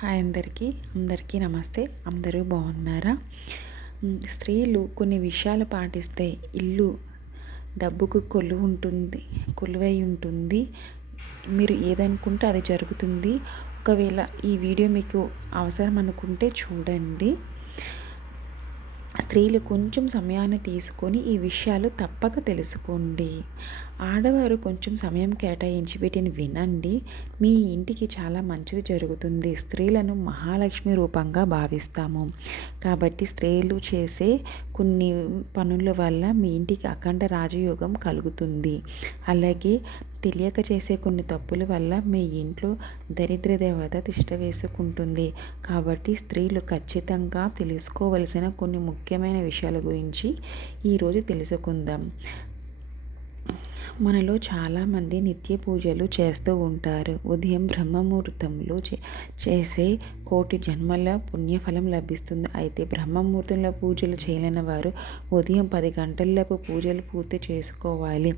Hi అందరికీ నమస్తే. అందరూ బాగున్నారా? స్త్రీలు కొన్ని విషయాలు పాటిస్తే ఇల్లు డబ్బుకు కొలువై ఉంటుంది. మీరు ఏదనుకుంటే అది జరుగుతుంది. ఒకవేళ ఈ వీడియో మీకు అవసరం అనుకుంటే చూడండి. స్త్రీలు కొంచెం సమయాన్ని తీసుకొని ఈ విషయాలు తప్పక తెలుసుకోండి. ఆడవారు కొంచెం సమయం కేటాయించి వీటిని వినండి. మీ ఇంటికి చాలా మంచిది జరుగుతుంది. స్త్రీలను మహాలక్ష్మి రూపంగా భావిస్తాము. కాబట్టి స్త్రీలు చేసే కొన్ని పనుల వల్ల మీ ఇంటికి అఖండ రాజయోగం కలుగుతుంది. అలాగే తెలియక చేసే కొన్ని తప్పుల వల్ల మీ ఇంట్లో దరిద్ర దేవత తిష్ట వేసుకుంటుంది. కాబట్టి స్త్రీలు ఖచ్చితంగా తెలుసుకోవలసిన కొన్ని ముఖ్యమైన విషయాల గురించి ఈరోజు తెలుసుకుందాం. మనలో చాలామంది నిత్య పూజలు చేస్తూ ఉంటారు. ఉదయం బ్రహ్మముహూర్తంలో చేసే కోటి జన్మల పుణ్యఫలం లభిస్తుంది. అయితే బ్రహ్మముహూర్తంలో పూజలు చేయలేని వారు ఉదయం 10 గంటలలోపు పూజలు పూర్తి చేసుకోవాలి.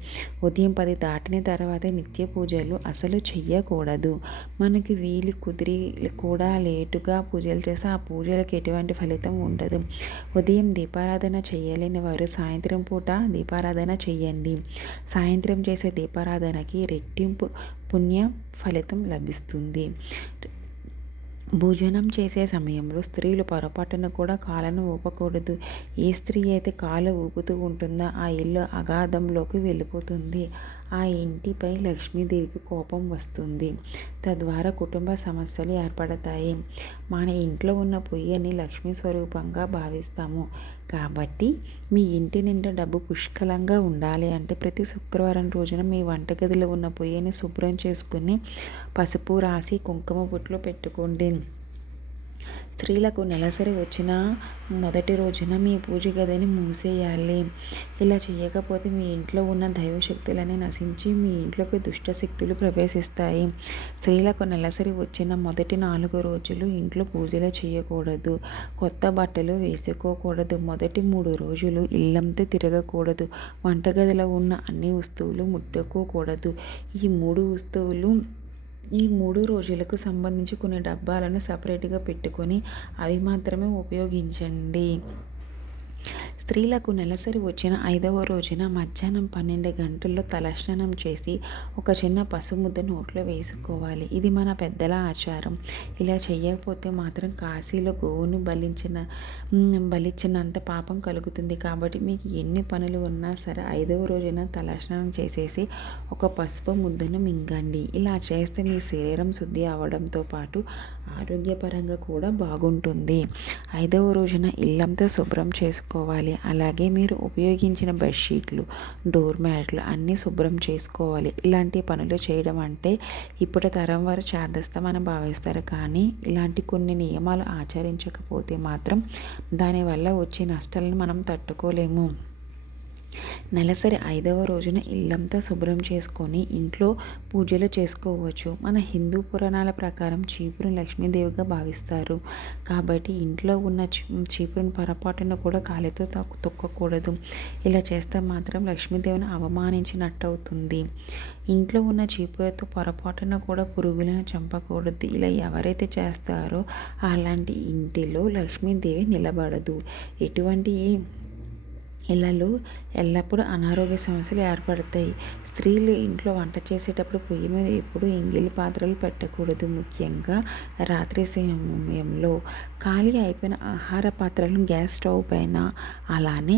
ఉదయం 10 దాటిన తర్వాత నిత్య పూజలు అసలు చెయ్యకూడదు. మనకి వీలు కుదిరి కూడా లేటుగా పూజలు చేస్తే ఆ పూజలకు ఎటువంటి ఫలితం ఉండదు. ఉదయం దీపారాధన చేయలేని వారు సాయంత్రం పూట దీపారాధన చేయండి. సాయంత్రం చేసే దీపారాధనకి రెట్టింపు పుణ్య ఫలితం లభిస్తుంది. భోజనం చేసే సమయంలో స్త్రీలు పొరపాటున కూడా కాళ్ళను ఊపకూడదు. ఏ స్త్రీ అయితే కాళ్ళు ఊపుతూ ఉంటుందో ఆ ఇల్లు అగాధంలోకి వెళ్ళిపోతుంది. ఆ ఇంటిపై లక్ష్మీదేవికి కోపం వస్తుంది. తద్వారా కుటుంబ సమస్యలు ఏర్పడతాయి. మన ఇంట్లో ఉన్న పొయ్యిని లక్ష్మీ స్వరూపంగా భావిస్తాము. కాబట్టి మీ ఇంటి నిండా డబ్బు పుష్కలంగా ఉండాలి అంటే ప్రతి శుక్రవారం రోజున మీ వంటగదిలో ఉన్న పొయ్యిని శుభ్రం చేసుకుని పసుపు రాసి కుంకుమ బొట్లు పెట్టుకోండి. స్త్రీలకు నెలసరి వచ్చిన మొదటి రోజున మీ పూజ గదిని మూసేయాలి. ఇలా చేయకపోతే మీ ఇంట్లో ఉన్న దైవశక్తులని నశించి మీ ఇంట్లోకి దుష్టశక్తులు ప్రవేశిస్తాయి. స్త్రీలకు నెలసరి వచ్చిన మొదటి 4 రోజులు ఇంట్లో పూజలు చేయకూడదు. కొత్త బట్టలు వేసుకోకూడదు. మొదటి 3 రోజులు ఇల్లంతా తిరగకూడదు. వంటగదిలో ఉన్న అన్ని వస్తువులు ముట్టుకోకూడదు. ఈ 3 రోజులకు సంబంధించి కొన్ని డబ్బాలను సపరేట్గా పెట్టుకొని అవి మాత్రమే ఉపయోగించండి. స్త్రీలకు నెలసరి వచ్చిన 5వ రోజున మధ్యాహ్నం 12 గంటల్లో తలస్నానం చేసి ఒక చిన్న పసుముద్ద నోట్లో వేసుకోవాలి. ఇది మన పెద్దల ఆచారం. ఇలా చేయకపోతే మాత్రం కాశీలో గోవును బలిచ్చినంత పాపం కలుగుతుంది. కాబట్టి మీకు ఎన్ని పనులు ఉన్నా సరే 5వ రోజున తలస్నానం చేసేసి ఒక పసుపు ముద్దను మింగండి. ఇలా చేస్తే మీ శరీరం శుద్ధి అవడంతో పాటు ఆరోగ్యపరంగా కూడా బాగుంటుంది. 5వ రోజున ఇల్లంతా శుభ్రం చేసుకోవాలి. అలాగే మీరు ఉపయోగించిన బెడ్షీట్లు, డోర్ మ్యాట్లు అన్నీ శుభ్రం చేసుకోవాలి. ఇలాంటి పనులు చేయడం అంటే ఇప్పటి తరం వారు చేదస్తామని భావిస్తారు. కానీ ఇలాంటి కొన్ని నియమాలు ఆచరించకపోతే మాత్రం దానివల్ల వచ్చే నష్టాలను మనం తట్టుకోలేము. నెలసరి 5వ రోజున ఇల్లంతా శుభ్రం చేసుకొని ఇంట్లో పూజలు చేసుకోవచ్చు. మన హిందూ పురాణాల ప్రకారం చీపురుని లక్ష్మీదేవిగా భావిస్తారు. కాబట్టి ఇంట్లో ఉన్న చీపురుని పొరపాటున కూడా కాలితో తొక్కకూడదు. ఇలా చేస్తే మాత్రం లక్ష్మీదేవిని అవమానించినట్టు అవుతుంది. ఇంట్లో ఉన్న చీపురుతో పొరపాటున కూడా పురుగులను చంపకూడదు. ఇలా ఎవరైతే చేస్తారో అలాంటి ఇంటిలో లక్ష్మీదేవి నిలబడదు. ఎటువంటి ఇళ్లలో ఎల్లప్పుడూ అనారోగ్య సమస్యలు ఏర్పడతాయి. స్త్రీలు ఇంట్లో వంట చేసేటప్పుడు పొయ్యి మీద ఎప్పుడూ ఎంగిలి పాత్రలు పెట్టకూడదు. ముఖ్యంగా రాత్రి సమయంలో ఖాళీ అయిపోయిన ఆహార పాత్రలను గ్యాస్ స్టవ్ పైన అలానే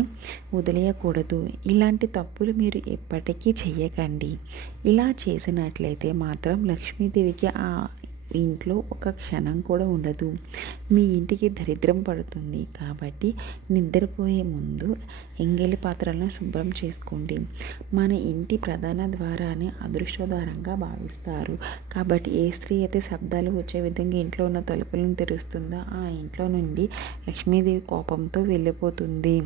వదిలేయకూడదు. ఇలాంటి తప్పులు మీరు ఎప్పటికీ చెయ్యకండి. ఇలా చేసినట్లయితే మాత్రం లక్ష్మీదేవికి ఆ ఇంట్లో ఒక క్షణం కూడా ఉండదు. మీ ఇంటికి దరిద్రం పడుతుంది. కాబట్టి నిద్రపోయే ముందు ఎంగిలి పాత్రలను శుభ్రం చేసుకోండి. మన ఇంటి ప్రధాన ద్వారాన్ని అదృష్టద్వారంగా భావిస్తారు. కాబట్టి ఏ స్త్రీ అయితే శబ్దాలు వచ్చే విధంగా ఇంట్లో ఉన్న తలుపులను తెరుస్తుందో ఆ ఇంట్లో నుండి లక్ష్మీదేవి కోపంతో వెళ్ళిపోతుంది.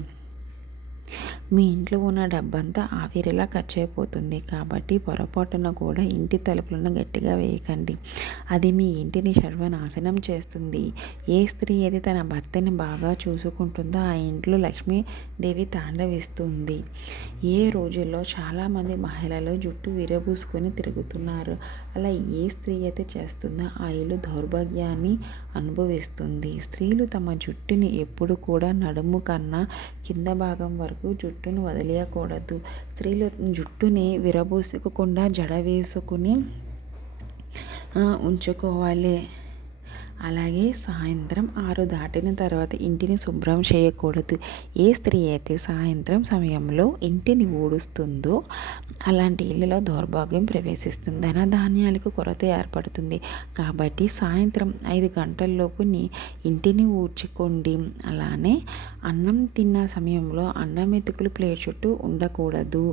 మీ ఇంట్లో ఉన్న డబ్బంతా ఆవిరిలా ఖర్చు అయిపోతుంది. కాబట్టి పొరపాటున కూడా ఇంటి తలుపులను గట్టిగా వేయకండి. అది మీ ఇంటిని సర్వనాశనం చేస్తుంది. ఏ స్త్రీ అయితే తన భర్తని బాగా చూసుకుంటుందో ఆ ఇంట్లో లక్ష్మీదేవి తాండవిస్తుంది. ఏ రోజుల్లో చాలామంది మహిళలు జుట్టు విరబూసుకొని తిరుగుతున్నారు. అలా ఏ స్త్రీ అయితే చేస్తుందో ఆ ఇల్లు దౌర్భాగ్యాన్ని అనుభవిస్తుంది. స్త్రీలు తమ జుట్టుని ఎప్పుడు కూడా నడుము కన్నా కింద భాగం వరకు జుట్టును వదిలేయకూడదు. స్త్రీలు జుట్టుని విరబూసుకోకుండా జడ వేసుకుని ఉంచుకోవాలి. అలాగే సాయంత్రం 6 దాటిన తర్వాత ఇంటిని శుభ్రం చేయకూడదు. ఏ స్త్రీ అయితే సాయంత్రం సమయంలో ఇంటిని ఊడుస్తుందో అలాంటి ఇళ్ళలో దౌర్భాగ్యం ప్రవేశిస్తుంది. ధనధాన్యాలకు కొరత ఏర్పడుతుంది. కాబట్టి సాయంత్రం 5 గంటల్లోపు ఇంటిని ఊడ్చుకోండి. అలానే అన్నం తిన్న సమయంలో అన్నం మెతుకులు ప్లేట్ చుట్టూ ఉండకూడదు.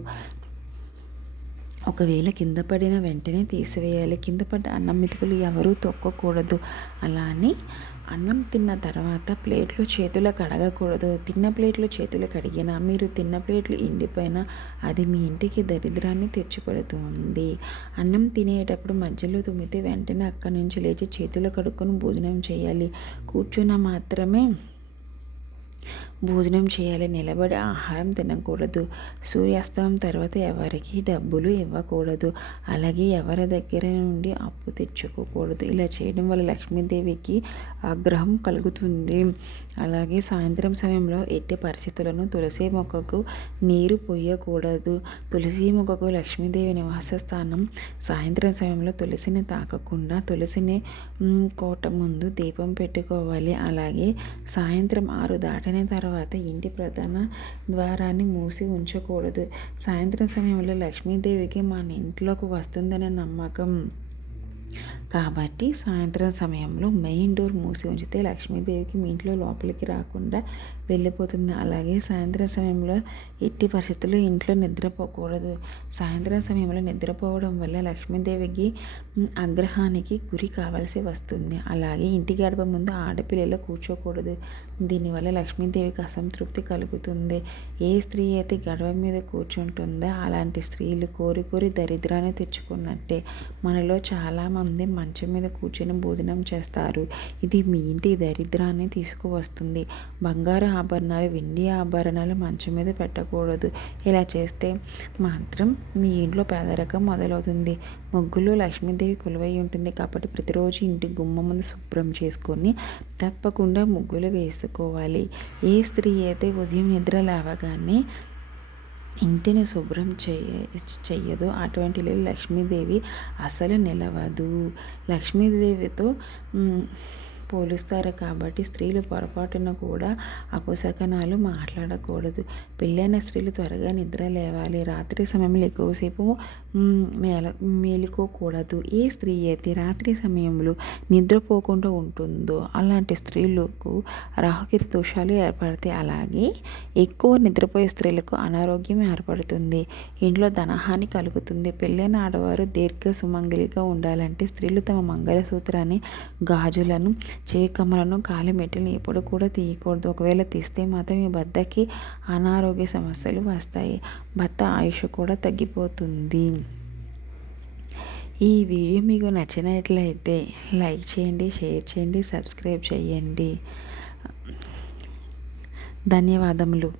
ఒకవేళ కింద పడిన వెంటనే తీసివేయాలి. కింద పడ్డ అన్నం మెతుకులు ఎవరూ తొక్కకూడదు. అలానే అన్నం తిన్న తర్వాత ప్లేట్లు చేతులు కడగకూడదు. తిన్న ప్లేట్లు చేతులు కడిగినా మీరు తిన్న ప్లేట్లు ఎండిపోయినా అది మీ ఇంటికి దరిద్రాన్ని తెచ్చిపెడుతుంది. అన్నం తినేటప్పుడు మధ్యలో తుమ్మితే వెంటనే అక్కడి నుంచి లేచి చేతులు కడుక్కొని భోజనం చేయాలి. కూర్చున్న మాత్రమే భోజనం చేయాలి. నిలబడి ఆహారం తినకూడదు. సూర్యాస్తమయం తర్వాత ఎవరికి డబ్బులు ఇవ్వకూడదు. అలాగే ఎవరి దగ్గర నుండి అప్పు తెచ్చుకోకూడదు. ఇలా చేయడం వల్ల లక్ష్మీదేవికి ఆగ్రహం కలుగుతుంది. అలాగే సాయంత్రం సమయంలో ఎట్టి పరిస్థితులను తులసి మొక్కకు నీరు పొయ్యకూడదు. తులసి మొక్కకు లక్ష్మీదేవి నివాస స్థానం. సాయంత్రం సమయంలో తులసిని తాకకుండా తులసిని కోట ముందు దీపం పెట్టుకోవాలి. అలాగే సాయంత్రం 6 దాటిన తర్వాత ఇంటి ప్రధాన ద్వారాన్ని మూసి ఉంచకూడదు. సాయంత్రం సమయంలో లక్ష్మీదేవికి మన ఇంట్లోకి వస్తుందనే నమ్మకం. కాబట్టి సాయంత్రం సమయంలో మెయిన్ డోర్ మూసి ఉంచితే లక్ష్మీదేవికి మీ ఇంట్లో లోపలికి రాకుండా వెళ్ళిపోతుంది. అలాగే సాయంత్రం సమయంలో ఎట్టి పరిస్థితుల్లో ఇంట్లో నిద్రపోకూడదు. సాయంత్రం సమయంలో నిద్రపోవడం వల్ల లక్ష్మీదేవికి ఆగ్రహానికి గురి కావాల్సి వస్తుంది. అలాగే ఇంటి గడప ముందు ఆడపిల్లలు కూర్చోకూడదు. దీనివల్ల లక్ష్మీదేవికి అసంతృప్తి కలుగుతుంది. ఏ స్త్రీ అయితే గడప మీద కూర్చుంటుందో అలాంటి స్త్రీలు కోరి కోరి దరిద్రాన్ని తెచ్చుకున్నట్టే. మనలో చాలామంది మంచం మీద కూర్చొని భోజనం చేస్తారు. ఇది మీ ఇంటి దరిద్రాన్ని తీసుకువస్తుంది. బంగారు ఆభరణాలు, వెండి ఆభరణాలు మంచం మీద పెట్టకూడదు. ఇలా చేస్తే మాత్రం మీ ఇంట్లో పేదరికం మొదలవుతుంది. ముగ్గులో లక్ష్మీదేవి కొలువై ఉంటుంది. కాబట్టి ప్రతిరోజు ఇంటి గుమ్మం ముందు శుభ్రం చేసుకొని తప్పకుండా ముగ్గులు వేసుకోవాలి. ఏ స్త్రీ అయితే ఉదయం నిద్ర లేవగానే ఇంటిని శుభ్రం చెయ్యదో అటువంటి లక్ష్మీదేవి అసలు నిలవదు. లక్ష్మీదేవితో పోలుస్తారు. కాబట్టి స్త్రీలు పొరపాటున కూడా అపశకనాలు మాట్లాడకూడదు. పెళ్ళైన స్త్రీలు త్వరగా నిద్ర లేవాలి. రాత్రి సమయంలో ఎక్కువసేపు మేలుకోకూడదు. ఏ స్త్రీ అయితే రాత్రి సమయంలో నిద్రపోకుండా ఉంటుందో అలాంటి స్త్రీలకు రాహుకేతు దోషాలు ఏర్పడతాయి. అలాగే ఎక్కువ నిద్రపోయే స్త్రీలకు అనారోగ్యం ఏర్పడుతుంది. ఇంట్లో ధనహాని కలుగుతుంది. పెళ్ళైన ఆడవారు దీర్ఘ సుమంగలిగా ఉండాలంటే స్త్రీలు తమ మంగళసూత్రాన్ని, గాజులను, చెవి కమ్మలను, కాలి మెట్టెలను ఎప్పుడు కూడా తీయకూడదు. ఒకవేళ తీస్తే మాత్రం మీ భర్తకి అనారోగ్య సమస్యలు వస్తాయి. భర్త ఆయుష్ కూడా తగ్గిపోతుంది. ఈ వీడియో మీకు నచ్చినట్లయితే లైక్ చేయండి, షేర్ చేయండి, సబ్స్క్రైబ్ చేయండి. ధన్యవాదములు.